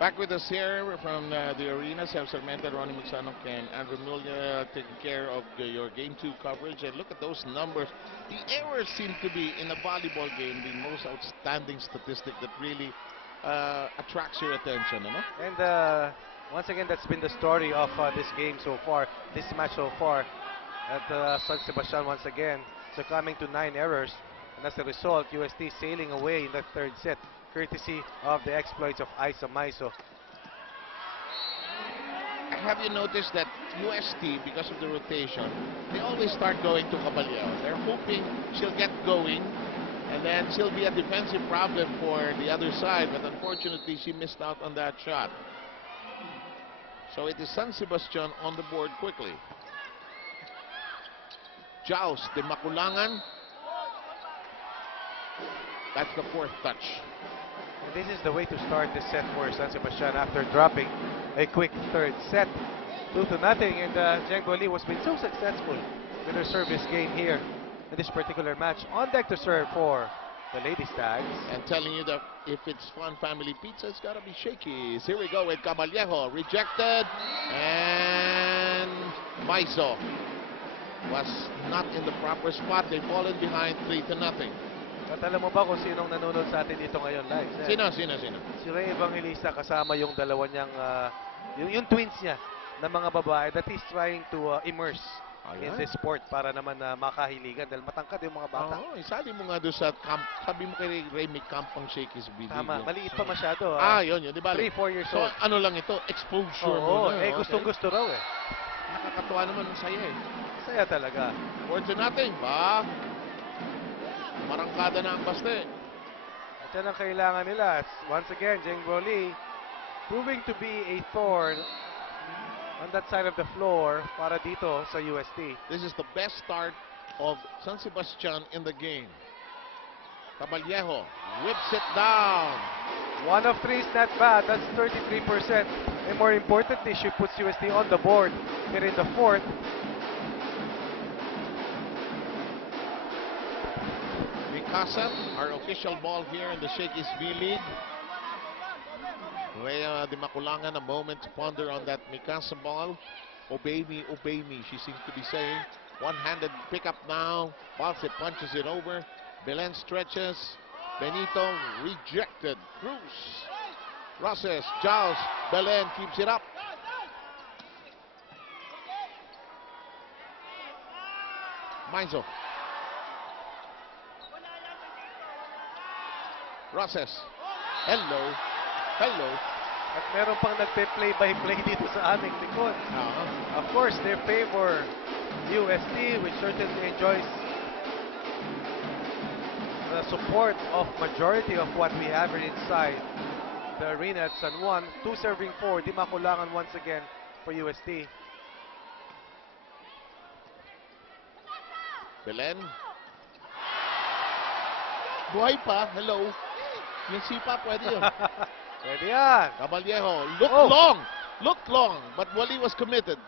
Back with us here from the arena, Sam Sarmenta, Ronnie Magsano, and Andrew Mulia taking care of your Game 2 coverage. And look at those numbers. The errors seem to be, in a volleyball game, the most outstanding statistic that really attracts your attention, you know? And once again, that's been the story of this game so far, this match so far. At San Sebastian once again succumbing to 9 errors. And as a result, UST sailing away in the third set, courtesy of the exploits of Isa Maiso. Have you noticed that UST, because of the rotation, they always start going to Caballero? They're hoping she'll get going, and then she'll be a defensive problem for the other side, but unfortunately she missed out on that shot. So it is San Sebastian on the board quickly. Jaus de Maculangan. That's the 4th touch. And this is the way to start this set for San Sebastian after dropping a quick third set, 2-0. And Zheng Guoli has been so successful with her service game here in this particular match. On deck to serve for the Lady Stags. And telling you that if it's Fun Family Pizza, it's got to be Shakey's. Here we go with Caballejo. Rejected. And Maiso was not in the proper spot. They've fallen behind 3-0. At alam mo ba kung sinong nanonood sa atin dito ngayon live? Sino? Si Ray Evangelista kasama yung dalawa niyang, yung twins niya na mga babae that is trying to immerse in this sport para naman makahiligan dahil matangkad yung mga bata. Oo, isali mo nga doon sa camp. Sabi mo kay Ray, may camp ang Shakey's video. Tama, maliit pa masyado. Yun, di ba? 3-4 years so, old. ano lang ito? Exposure Oo, mo na. gustong-gusto raw eh. Nakakatuwa naman, masaya eh. Saya talaga. 4-0 ba? Marangkada na ang baste. At yan ang kailangan nila. Once again, Zheng Guoli proving to be a thorn on that side of the floor para dito sa UST. This is the best start of San Sebastian in the game. Caballejo whips it down. 1 of 3 is not bad. That's 33%. And more importantly, she puts UST on the board here in the 4th. Mikasa, our official ball here in the Shakey's V-League. Rhea de Maculangan, a moment to ponder on that Mikasa ball. Obey me, she seems to be saying. One-handed pickup now. Balse punches it over. Belen stretches. Benito rejected. Cruz. Roses, Jaus, Belen keeps it up. Maiso. Roses. Hello. At meron pang nagpe-play-by-play dito sa aming likod. Of course, they favor UST, which certainly enjoys the support of majority of what we have inside the arena at San Juan. 2 serving 4, Di Maculangan once again for UST. Belen. Buhay pa. Hello. Yung sipa, pwede yun. Pwede yan. Caballejo, looked long, but Wally was committed.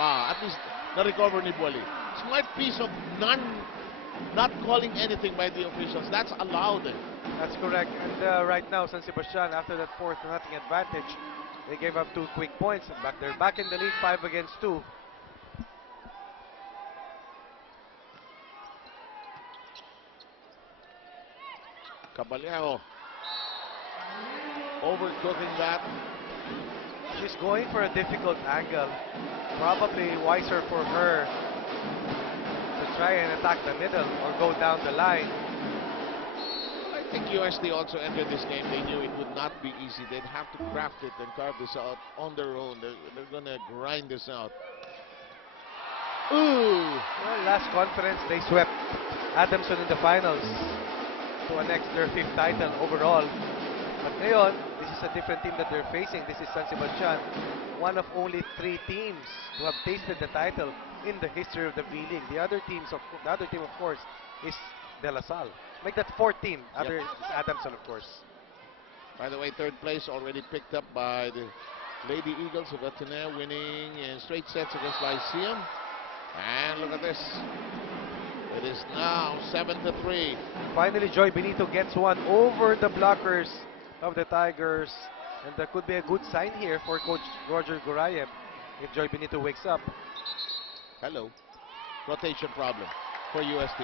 At least na-recover ni Wally. Smart piece of not calling anything by the officials. That's allowed. That's correct. And right now, San Sebastian, after that 4-0 advantage, they gave up 2 quick points. They're back in the lead, 5 against 2. Caballejo overcooking that. She's going for a difficult angle. Probably wiser for her to try and attack the middle or go down the line. I think USD also entered this game. They knew it would not be easy. They'd have to craft it and carve this out on their own. They're going to grind this out. Ooh! Well, last conference, they swept Adamson in the finals to annex their 5th title overall. But ngayon, this is a different team that they're facing. This is San Sebastian, one of only 3 teams who have tasted the title in the history of the V-League. The other team, of course, is De La Salle. Make that 4th team. Other is Adamson, of course. By the way, 3rd place already picked up by the Lady Eagles of Ateneo, winning in straight sets against Lyceum. And look at this. It is now 7-3. Finally, Joy Benito gets one over the blockers of the Tigers. And that could be a good sign here for Coach Roger Gurayev if Joy Benito wakes up. Hello. Rotation problem for UST.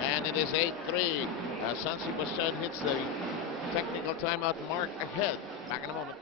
And it is 8-3. San Sebastian hits the technical timeout mark ahead. Back in a moment.